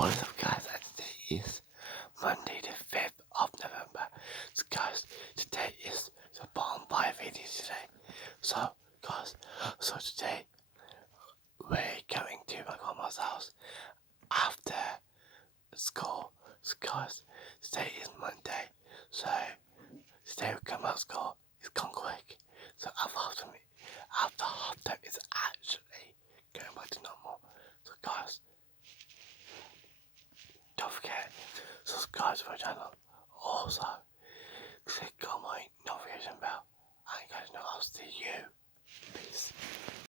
What is up, guys? And today is Monday the 5th of November. So guys, today is the Bonfire video today. So guys, today we're going to my grandma's house after school. So guys, today is Monday. So today we come out of school. It's gone quick. So after half time it's actually going back to normal. So guys, don't forget, subscribe to my channel. Also,